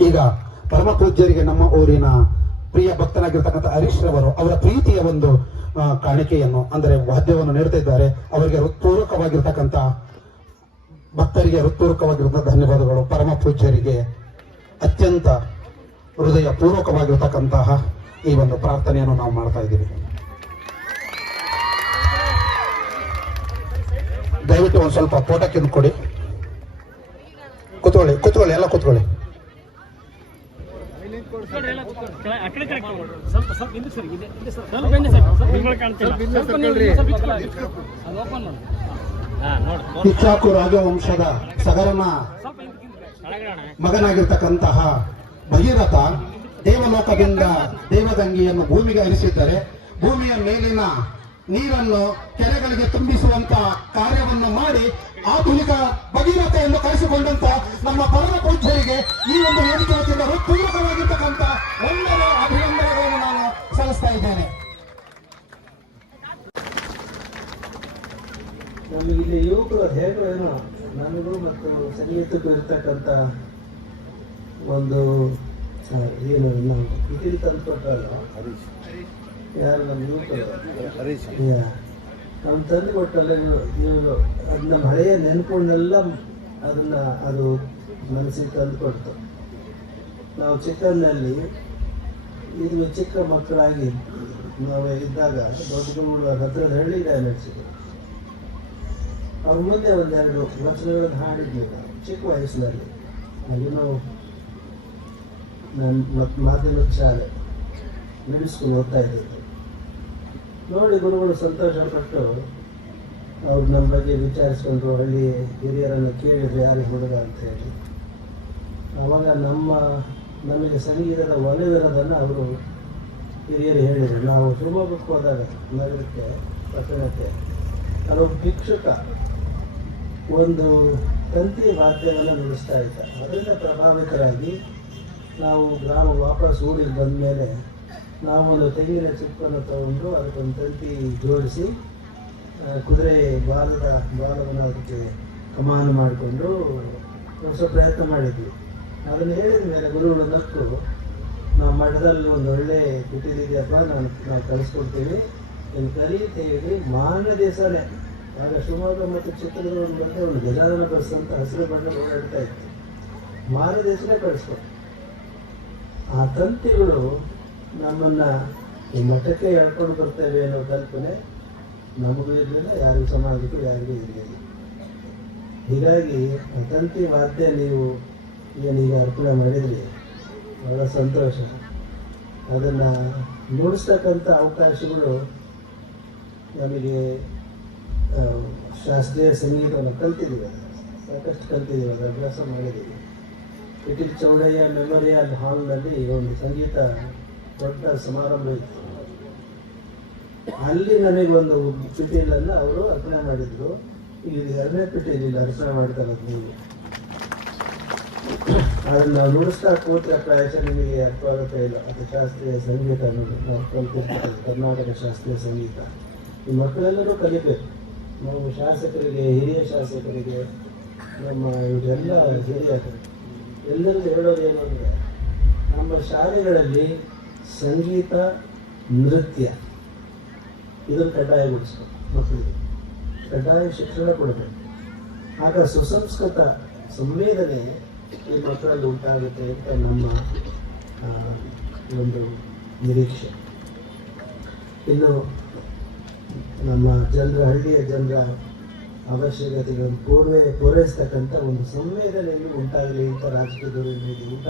ಈಗ ಪರಮ ಪೂಜ್ಯರಿಗೆ ನಮ್ಮ ಊರಿನ ಪ್ರಿಯ ಭಕ್ತನಾಗಿರ್ತಕ್ಕಂಥ ಹರೀಶ್ ರವರು ಅವರ ಪ್ರೀತಿಯ ಒಂದು ಕಾಣಿಕೆಯನ್ನು, ಅಂದರೆ ವಾದ್ಯವನ್ನು ನೀಡ್ತಾ ಇದ್ದಾರೆ. ಅವರಿಗೆ ಹೃತ್ಪೂರ್ವಕವಾಗಿರ್ತಕ್ಕಂಥ, ಭಕ್ತರಿಗೆ ಹೃತ್ಪೂರ್ವಕವಾಗಿರುವಂತಹ ಧನ್ಯವಾದಗಳು. ಪರಮ ಪೂಜ್ಯರಿಗೆ ಅತ್ಯಂತ ಹೃದಯ ಪೂರ್ವಕವಾಗಿರ್ತಕ್ಕಂತಹ ಈ ಒಂದು ಪ್ರಾರ್ಥನೆಯನ್ನು ನಾವು ಮಾಡ್ತಾ ಇದ್ದೀವಿ. ದಯವಿಟ್ಟು ಒಂದು ಸ್ವಲ್ಪ ಫೋಟೋಕ್ಕೆ ಕೊಡಿ ಕೂತ್ಕೊಳ್ಳಿ ಕೂತ್ಕೊಳ್ಳಿ, ಎಲ್ಲ ಕೂತ್ಕೊಳ್ಳಿ ಕೆಳ- ಆ ಕಡೆ ಕಡೆ ತಗೊಳ್ಳಿ. ಸ್ವಲ್ಪ. ಇಚ್ಛಾಕು ರಾಜವಂಶದ ಸಗರನ ಮಗನಾಗಿರ್ತಕ್ಕಂತಹ ಭಗೀರಥ ದೇವಲೋಕದಿಂದ ದೇವದಂಗಿಯನ್ನು ಭೂಮಿಗೆ ಹರಿಸಿದ್ದಾರೆ ಭೂಮಿಯ ಮೇಲಿನ ನೀರನ್ನು ಕೆರೆಗಳಿಗೆ ತುಂಬಿಸುವಂತಹ ಕಾರ್ಯವನ್ನು ಮಾಡಿ ಆಧುನಿಕ ಭಗೀರಥೆಯನ್ನು ಕರೆಸಿಕೊಂಡಂತ ನಮ್ಮ ಪರಮ ಪೂಜ್ಯರಿಗೆ ಈ ಒಂದು ವೇದಿಕೆ ವತಿಯಿಂದ ಹೃತ್ಪೂರ್ವಕವಾಗಿರ್ತಕ್ಕಂಥ ಒಳ್ಳೆಯ ಅಭಿನಂದನೆಗಳನ್ನು ನಾನು ಸಲ್ಲಿಸ್ತಾ ಇದ್ದೇನೆ. ನಮಗೆ ಇಲ್ಲಿ ಯುವಕರು ಹೇಗೇನೋ ನನಗೂ ಮತ್ತು ಸಂಗೀತಕ್ಕೂ ಇರ್ತಕ್ಕಂಥ ಒಂದು ಏನು ನಾವು ಇದಿಲ್ ತಂದು ಕೊಟ್ಟಲ್ಲ ಯಾರು ನಮ್ಮ ಯುವಕರು? ಯಾ ಅವ್ನು ತಂದು ಕೊಟ್ಟಲ್ಲ ಅದನ್ನ ಅದು ನಮ್ಮ ಹಳೆಯ ನೆನಪುಗಳನ್ನೆಲ್ಲ ಅದನ್ನ ಅದು ಮನಸ್ಸಿಗೆ ತಂದು ಕೊಡ್ತು. ನಾವು ಚಿಕ್ಕನಲ್ಲಿ ಇದು ಚಿಕ್ಕ ಮಕ್ಕಳಾಗಿ ನಾವು ಇದ್ದಾಗ ದೊಡ್ಡ ಹತ್ರದ ಹಳ್ಳಿಗೆ ನಡೆಸಿದ್ರು ಅವ್ರ ಮುಂದೆ ಒಂದೆರಡು ವಚನಗಳನ್ನು ಹಾಡಿದ್ವಿ ಚಿಕ್ಕ ವಯಸ್ಸಿನಲ್ಲಿ. ಅಲ್ಲಿ ನಾವು ನನ್ನ ಮತ್ತು ಮಾಧ್ಯಮಿಕ ಶಾಲೆ ನಡೆಸ್ಕೊಂಡು ಹೋಗ್ತಾ ಇದ್ದಿದ್ದು. ನೋಡಿ ಗುರುಗಳು ಸಂತೋಷಪಟ್ಟು ಅವ್ರು ನಮ್ಮ ಬಗ್ಗೆ ವಿಚಾರಿಸ್ಕೊಂಡ್ರು ಹಳ್ಳಿ ಹಿರಿಯರನ್ನು ಕೇಳಿದ್ರು ಯಾರು ಹುಡುಗ ಅಂತ ಹೇಳಿ. ಅವಾಗ ನಮ್ಮ, ನಮಗೆ ಸಂಗೀತದ ಒಲವಿರೋದನ್ನು ಅವರು ಹಿರಿಯರು ಹೇಳಿದರು. ನಾವು ಶಿವಮೊಗ್ಗಕ್ಕೆ ಹೋದಾಗ ನಗರಕ್ಕೆ, ಪಟ್ಟಣಕ್ಕೆ ಅವರು ಭಿಕ್ಷುಕ ಒಂದು ತಂತಿ ವಾದ್ಯವನ್ನು ನುಡಿಸ್ತಾ ಇದ್ದಾರೆ ಅದರಿಂದ ಪ್ರಭಾವಿತರಾಗಿ ನಾವು ಗ್ರಾಮ ವಾಪಸ್ ಊರಿಗೆ ಬಂದ ಮೇಲೆ ನಾವು ಒಂದು ತೆಂಗಿನ ಚಿಪ್ಪನ್ನು ತಗೊಂಡು ಅದಕ್ಕೊಂದು ತಂತಿ ಜೋಡಿಸಿ ಕುದುರೆ ಬಾಲದ ಬಾಲವನ್ನು ಅದಕ್ಕೆ ಕಮಾನು ಮಾಡಿಕೊಂಡು ಸ್ವಲ್ಪ ಪ್ರಯತ್ನ ಮಾಡಿದ್ವಿ. ಅದನ್ನು ಹೇಳಿದ ಮೇಲೆ ಗುರುಗಳು ನಕ್ಕು ನಾವು ಮಠದಲ್ಲಿ ಒಂದು ಒಳ್ಳೆ ಬಿಟ್ಟಿದ್ದೀಯಪ್ಪ ನಾನು ನಾವು ಕಳಿಸ್ಕೊಡ್ತೀವಿ ನೀನು ಕರೀತೇವೆ ಮಾರನೇ ದಿವಸನೇ. ಆಗ ಶಿವಮೊಗ್ಗ ಮತ್ತು ಚಿತ್ರದುರ್ಗ ಬಂದರೆ ಒಂದು ಗಜಾನನ ಬಸ್ ಅಂತ ಹಸಿರು ಬಣ್ಣ ಓಡಾಡ್ತಾ ಇತ್ತು. ಮಾರನೇ ದಿವಸನೇ ಕಳಿಸ್ಕೊಡ್ತೀವಿ ಆ ತಂತಿಗಳು ನಮ್ಮನ್ನು ಈ ಮಠಕ್ಕೆ ಹೇಳ್ಕೊಂಡು ಬರ್ತೇವೆ ಅನ್ನೋ ಕಲ್ಪನೆ ನಮಗೂ ಇರಲಿಲ್ಲ ಯಾರಿಗೂ ಸಮಾಜಕ್ಕೂ ಯಾರಿಗೂ ಇರಲಿಲ್ಲ. ಹೀಗಾಗಿ ಅತಂತಿ ವಾದ್ಯ ನೀವು ಏನೀಗ ಅರ್ಪಣೆ ಮಾಡಿದ್ರಿ? ಬಹಳ ಸಂತೋಷ. ಅದನ್ನು ನುಡಿಸ್ತಕ್ಕಂಥ ಅವಕಾಶಗಳು ನಮಗೆ ಶಾಸ್ತ್ರೀಯ ಸಂಗೀತವನ್ನು ಕಲ್ತಿದ್ದೀವಿ. ಸಾಕಷ್ಟು ಕಲ್ತಿದ್ದೀವಿ, ಅದು ಅಭ್ಯಾಸ ಮಾಡಿದ್ದೀವಿ. ಕಿಟಿಲ್ ಚೌಡಯ್ಯ ಮೆಮೋರಿಯಲ್ ಹಾಲ್ನಲ್ಲಿ ಒಂದು ಸಂಗೀತ ದೊಡ್ಡ ಸಮಾರಂಭ ಇತ್ತು. ಅಲ್ಲಿ ನನಗೊಂದು ಪಿಟೀಲನ್ನು ಅವರು ಅರ್ಪಣೆ ಮಾಡಿದ್ರು. ಇಲ್ಲಿ ಎರಡನೇ ಇಲ್ಲಿ ಅರ್ಪಣೆ ಮಾಡ್ತಾರೆ ನೀವು. ಅದನ್ನು ನುಡಿಸ್ತಾ ಕೂತ್ರೆ ಪ್ರಾಯಶಃ ನಿಮಗೆ ಅರ್ಥವಾಗುತ್ತೆ ಇಲ್ಲ. ಅದು ಶಾಸ್ತ್ರೀಯ ಸಂಗೀತ ಅನ್ನೋದು. ಕರ್ನಾಟಕ ಶಾಸ್ತ್ರೀಯ ಸಂಗೀತ. ಈ ಮಕ್ಕಳೆಲ್ಲರೂ ಕಲಿಬೇಕು. ನಮ್ಮ ಶಾಸಕರಿಗೆ, ಹಿರಿಯ ಶಾಸಕರಿಗೆ, ನಮ್ಮ ಇವರೆಲ್ಲ ಹಿರಿಯ ಎಲ್ಲರೂ ಹೇಳೋದು ಏನು ಅಂದರೆ, ನಮ್ಮ ಶಾಲೆಗಳಲ್ಲಿ ಸಂಗೀತ, ನೃತ್ಯ. ಇದನ್ನು ಕಡ್ಡಾಯಗೊಳಿಸ್ಬೇಕು ಮಕ್ಕಳಿಗೆ. ಕಡ್ಡಾಯ ಶಿಕ್ಷಣ ಕೊಡಬೇಕು. ಆಗ ಸುಸಂಸ್ಕೃತ ಸಂವೇದನೆ ಈ ಮಕ್ಕಳಲ್ಲಿ ಉಂಟಾಗುತ್ತೆ ಅಂತ ನಮ್ಮ ಒಂದು ನಿರೀಕ್ಷೆ. ಇನ್ನು ನಮ್ಮ ಜನರ, ಹಳ್ಳಿಯ ಜನರ ಅವಶ್ಯಕತೆಗಳನ್ನು ಪೂರ್ವೆ ಪೂರೈಸ್ತಕ್ಕಂಥ ಒಂದು ಸಂವೇದನೆಯನ್ನು ಉಂಟಾಗಲಿ ಅಂತ ರಾಜಕೀಯದವರು ಉಂಟ